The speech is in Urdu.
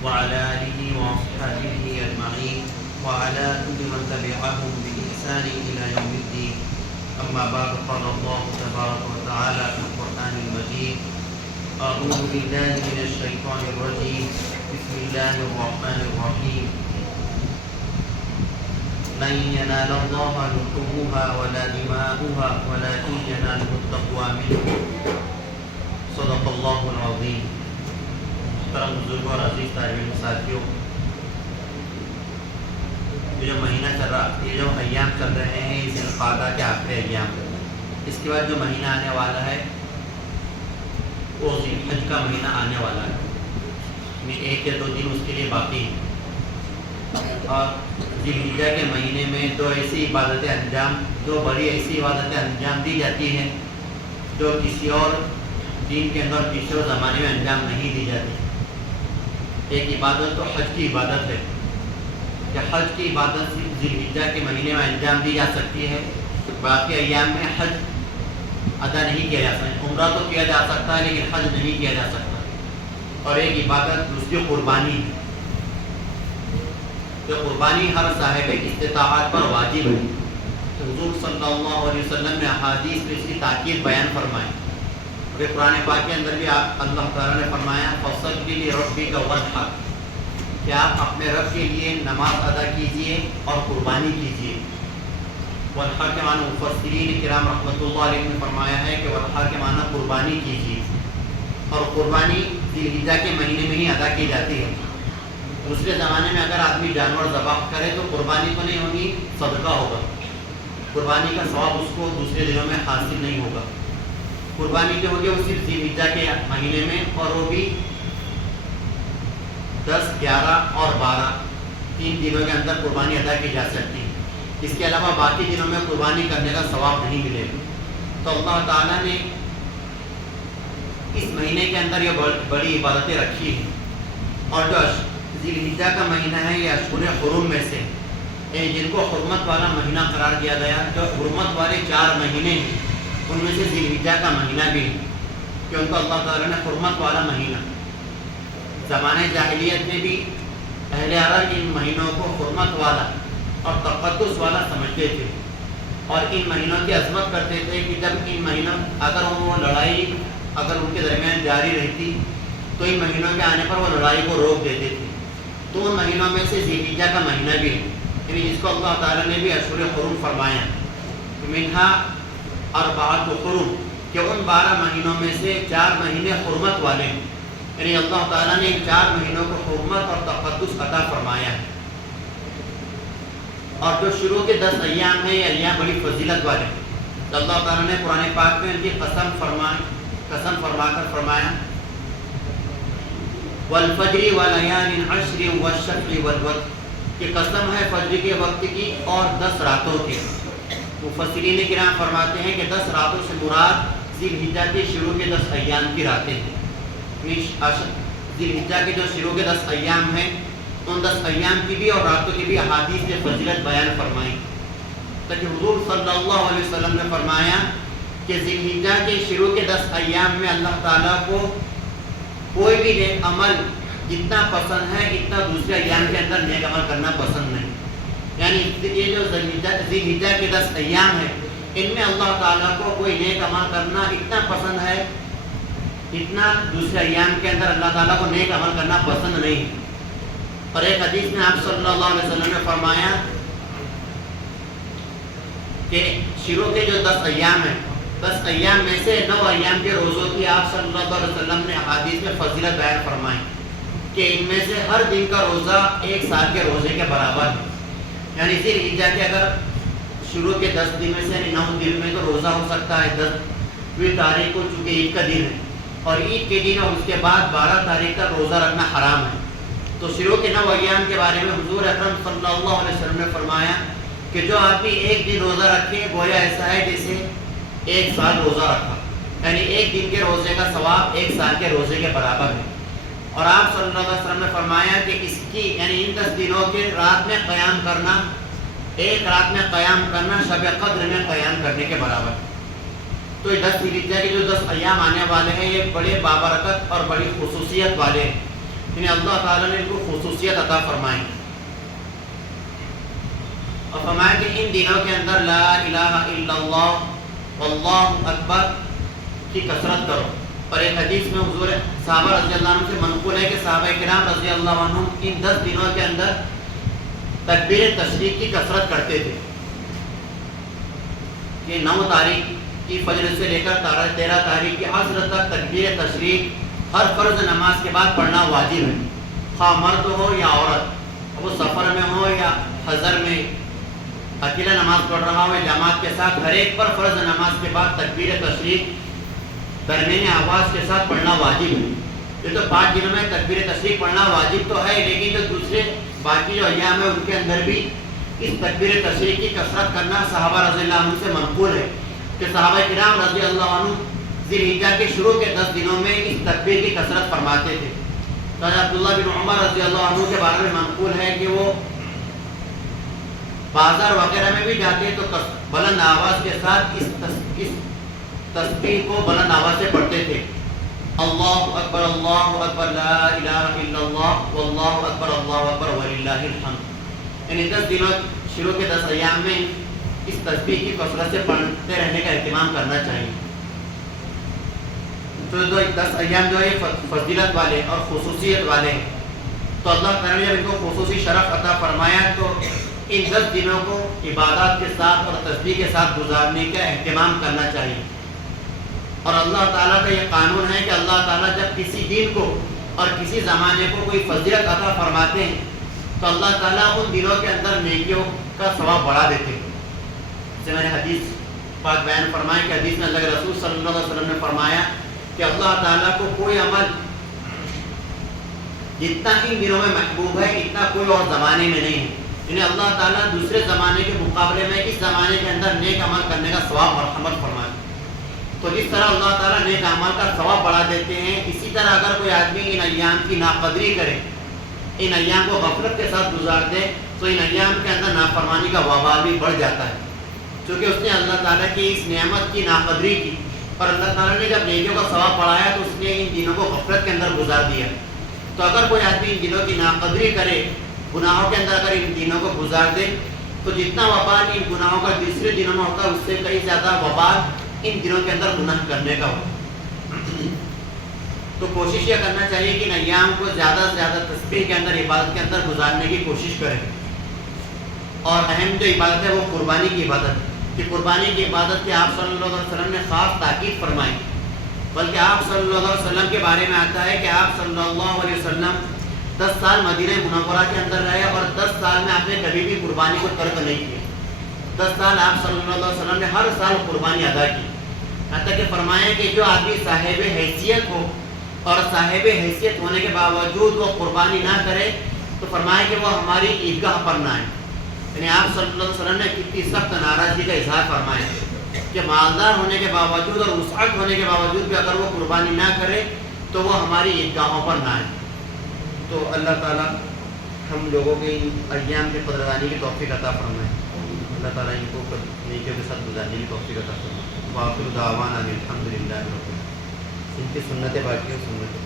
وعلى آله وأصحابه أجمعين وعلى كل من تبعهم بإحسان إلى يوم الدين. أما بعد، قال الله تبارك وتعالى في القرآن المجيد: أعوذ بالله من الشيطان الرجيم، بسم الله الرحمن الرحيم. لن ينال الله لحومها ولا دماؤها ولكن يناله التقوى منكم. صدق اللہ العظیم. محترم بزرگوں اور عزیز طالب ساتھیوں، یہ جو مہینہ چل رہا، یہ جو ایام چل رہے ہیں، اس ذوالقعدہ کے آخری ایام، اس کے بعد جو مہینہ آنے والا ہے وہ ذی الحج کا مہینہ آنے والا ہے. 1 یا 2 دن اس کے لیے باقی ہیں. اور ذی الحجہ کے مہینے میں دو بڑی ایسی عبادتیں انجام دی جاتی ہیں جو کسی اور دین کے اندر کسی اور زمانے میں انجام نہیں دی جاتی. ایک عبادت تو حج کی عبادت ہے کہ حج کی عبادت ذی الحجہ کے مہینے میں انجام دی جا سکتی ہے. باقی ایام میں حج ادا نہیں کیا جا سکتا. عمرہ تو کیا جا سکتا ہے لیکن حج نہیں کیا جا سکتا. اور ایک عبادت دوسری قربانی ہے کہ قربانی ہر صاحب استطاعت پر واجب ہے. حضور صلی اللہ علیہ وسلم نے احادیث میں اس کی تاکید بیان فرمائی. اور قرآن پاک کے اندر بھی اللہ تعالیٰ نے فرمایا: فَصَلِّ لِرَبِّكَ وَانْحَرْ، کہ آپ اپنے رب کے لیے نماز ادا کیجئے اور قربانی کیجئے. وانحر کے معنی مفسرین کرام رحمۃ اللہ علیہ نے فرمایا ہے کہ وانحر کے معنی قربانی کیجئے. اور قربانی ذی الحجہ کے مہینے میں ہی ادا کی جاتی ہے. دوسرے زمانے میں اگر آدمی جانور ذبح کرے تو قربانی تو نہیں ہوگی، صدقہ ہوگا. قربانی کا ثواب اس کو دوسرے دنوں میں حاصل نہیں ہوگا. قربانی جو ہوگی وہ صرف ذی الحجہ کے مہینے میں، اور وہ بھی 10، 11 اور 12 3 دنوں کے اندر قربانی ادا کی جا سکتی ہے. اس کے علاوہ باقی دنوں میں قربانی کرنے کا ثواب نہیں ملے گا. تو اللہ تعالیٰ نے اس مہینے کے اندر یہ بڑی عبادتیں رکھی ہیں. اور جو ذی الحجہ کا مہینہ ہے یہ اشہر حرم میں سے جن کو حرمت والا مہینہ قرار دیا گیا. جو حرمت والے 4 مہینے ہیں ان میں سے ذی الحجہ کا مہینہ بھی ہے کہ ان کو اللہ تعالیٰ نے حرمت والا مہینہ. زمانے جاہلیت میں بھی اہل عرب ان مہینوں کو حرمت والا اور تقدس والا سمجھتے تھے، اور ان مہینوں کی عظمت کرتے تھے کہ جب ان مہینوں اگر وہ لڑائی اگر ان کے درمیان جاری رہتی تو ان مہینوں کے آنے پر وہ لڑائی کو روک دیتے تھے. تو ان مہینوں میں سے ذی الحجہ کا مہینہ بھی ہے، یعنی جس کو اللہ تعالیٰ نے بھی اشہر حرم فرمایا. منہا اربعۃ حرم، کہ ان 12 مہینوں میں سے 4 مہینے حرمت والے ہیں. یعنی اللہ تعالیٰ نے 4 مہینوں کو حرمت اور تقدس عطا فرمایا ہے. اور جو شروع کے 10 ایام ہیں یہ ایام بڑی فضیلت والے ہیں. تو اللہ تعالیٰ نے قرآن پاک میں ان کی قسم فرما کر فرمایا: والفجر وليال عشر والشفع والوتر، کہ قسم ہے فجر کے وقت کی اور 10 راتوں کی. مفسرین کرام فرماتے ہیں کہ 10 راتوں سے مراد ذی الحجہ کے شروع کے 10 ایام کی راتیں ہیں. ذی الحجہ کے جو شروع کے 10 ایام ہیں ان 10 ایام کی بھی اور راتوں کی بھی احادیث میں فضیلت بیان فرمائی. تاکہ حضور صلی اللہ علیہ وسلم نے فرمایا کہ ذی الحجہ کے شروع کے 10 ایام میں اللہ تعالیٰ کو کوئی بھی نیک عمل جتنا پسند ہے اتنا دوسرے ایام کے اندر نیک عمل کرنا پسند نہیں. یعنی یہ جو ذی الحجہ کے 10 ایام ہیں ان میں اللہ تعالیٰ کو کوئی نیک عمل کرنا اتنا پسند ہے اتنا دوسرے ایام کے اندر اللہ تعالیٰ کو نیک عمل کرنا پسند نہیں. اور ایک حدیث میں آپ صلی اللہ علیہ وسلم نے فرمایا کہ شروع کے جو 10 ایام ہیں 10 ایام میں سے 9 ایام کے روزوں کی آپ صلی اللہ علیہ وسلم نے حدیث میں فضیلت بیان فرمائی کہ ان میں سے ہر دن کا روزہ 1 سال کے روزے کے برابر ہے. یعنی ذی الحجہ کے اگر شروع کے 10 دن میں سے یعنی 9 دن میں تو روزہ ہو سکتا ہے. 10ویں تاریخ کو چونکہ عید کا دن ہے اور عید کے دن اور اس کے بعد 12 تاریخ کا روزہ رکھنا حرام ہے. تو شروع کے 9 ایام کے بارے میں حضور اکرم صلی اللہ علیہ وسلم نے فرمایا کہ جو آدمی 1 دن روزہ رکھے گویا ایسا ہے جیسے 1 سال روزہ رکھا. یعنی 1 دن کے روزے کا ثواب 1 سال کے روزے کے برابر ہے. اور آپ صلی اللہ علیہ وسلم نے فرمایا کہ اس کی یعنی ان 10 دنوں کے رات میں قیام کرنا، 1 رات میں قیام کرنا شب قدر میں قیام کرنے کے برابر. تو یہ 10 ذی الحجہ کے جو 10 ایام آنے والے ہیں یہ بڑے بابرکت اور بڑی خصوصیت والے ہیں. یعنی اللہ تعالیٰ نے ان کو خصوصیت عطا فرمائی اور فرمایا کہ ان دنوں کے اندر لا الہ الا اللہ واللہ اکبر کی کثرت کرو. اور ایک حدیث میں حضور صحابہ رضی اللہ عنہ سے منقول ہے کہ صحابہ کرام رضی اللہ عنہم ان 10 دنوں کے اندر تکبیر تشریق کی کثرت کرتے تھے. کہ 9 تاریخ کی فجر سے لے کر 13 تاریخ کی عصر تک تکبیر تشریق ہر فرض نماز کے بعد پڑھنا واجب ہے، خواہ مرد ہو یا عورت، وہ سفر میں ہو یا حضر میں، اکیلا نماز پڑھ رہا ہو یا جماعت کے ساتھ، ہر ایک پر فرض نماز کے بعد تکبیر تشریق درمیانی آواز کے ساتھ پڑھنا واجب ہے. یہ تو 5 دنوں میں تکبیر تشریق پڑھنا واجب تو ہے، لیکن جو دوسرے باقی جو ایام ہے ان کے اندر بھی اس تکبیر تشریق کی کثرت کرنا صحابہ رضی اللہ عنہ سے منقول ہے کہ صحابہ کرام رضی اللہ عنہ ذی الحجہ کے شروع کے 10 دنوں میں اس تکبیر کی کثرت فرماتے تھے. تو عبداللہ بن عمر رضی اللہ عنہ کے بارے میں منقول ہے کہ وہ بازار وغیرہ میں بھی جاتے تو بلند آواز کے ساتھ اس تسبیح کو بلند آواز سے پڑھتے تھے. اللہ اکبر لا الہ الا اللہ واللہ اکبر وللہ الحمد. یعنی 10 دنوں شروع کے 10 ایام میں اس تسبیح کی کثرت سے پڑھتے رہنے کا اہتمام کرنا چاہیے. تو 10 ایام جو ہے فضیلت والے اور خصوصیت والے ہیں، تو اللہ تعالیٰ نے جب ان کو خصوصی شرف عطا فرمایا تو ان 10 دنوں کو عبادات کے ساتھ اور تسبیح کے ساتھ گزارنے کا اہتمام کرنا چاہیے. اور اللہ تعالیٰ کا یہ قانون ہے کہ اللہ تعالیٰ جب کسی دن کو اور کسی زمانے کو کوئی فضیلت عطا فرماتے ہیں تو اللہ تعالیٰ ان دنوں کے اندر نیکیوں کا ثواب بڑھا دیتے ہیں. جیسے میں نے حدیث پاک بیان فرمایا کہ حدیث میں اللہ کے رسول صلی اللہ علیہ وسلم نے فرمایا کہ اللہ تعالیٰ کو کوئی عمل جتنا ان دنوں میں محبوب ہے اتنا کوئی اور زمانے میں نہیں ہے. یعنی اللہ تعالیٰ دوسرے زمانے کے مقابلے میں اس زمانے کے اندر نیک عمل کرنے کا ثواب مرحمت فرمائے. تو جس طرح اللہ تعالیٰ نیک عمل کا ثواب بڑھا دیتے ہیں، اسی طرح اگر کوئی آدمی ان ایام کی ناقدری کرے، ان ایام کو غفلت کے ساتھ گزار دے تو ان ایام کے اندر نافرمانی کا وبال بھی بڑھ جاتا ہے. چونکہ اس نے اللہ تعالیٰ کی اس نعمت کی ناقدری کی اور اللہ تعالیٰ نے جب نیکیوں کا ثواب بڑھایا تو اس نے ان دنوں کو غفلت کے اندر گزار دیا. تو اگر کوئی آدمی ان دنوں کی ناقدری کرے، گناہوں کے اندر اگر ان دنوں کو گزار دے تو جتنا وبال ان گناہوں کا دوسرے دنوں میں ہوتا ہے اس سے کئی زیادہ وبال ان دنوں کے اندر گناہ کرنے کا ہو. تو کوشش یہ کرنا چاہیے کہ ان ایام کو زیادہ سے زیادہ تسبیح کے اندر، عبادت کے اندر گزارنے کی کوشش کریں. اور اہم جو عبادت ہے وہ قربانی کی عبادت، کہ قربانی کی عبادت کی آپ صلی اللہ علیہ وسلم نے خاص تاکید فرمائی. بلکہ آپ صلی اللہ علیہ وسلم کے بارے میں آتا ہے کہ آپ صلی اللہ علیہ وسلم 10 سال مدینہ منورہ کے اندر رہے اور 10 سال میں آپ نے کبھی بھی قربانی کو ترک نہیں کیا. 10 سال آپ صلی اللہ علیہ وسلم نے ہر سال قربانی ادا کی. حتیٰ کہ فرمایا کہ جو آدمی صاحب حیثیت ہو اور صاحب حیثیت ہونے کے باوجود وہ قربانی نہ کرے تو فرمایا کہ وہ ہماری عیدگاہ پر نہ آئے. یعنی آپ صلی اللہ علیہ وسلم نے کتنی سخت ناراضگی کا اظہار فرمایا کہ مالدار ہونے کے باوجود اور وسعت ہونے کے باوجود بھی اگر وہ قربانی نہ کرے تو وہ ہماری عیدگاہوں پر نہ آئے. تو اللہ تعالیٰ ہم لوگوں کے ان ایام کے قدردانی کی توفیق عطا فرمائے. اللہ تعالیٰ ان کو نیکیوں کے ساتھ گزارنے کی توفیق عطا فرمائے. وآخر دعوانا الحمد للہ رب العالمین. ان کی سنتیں باقی اور سنتیں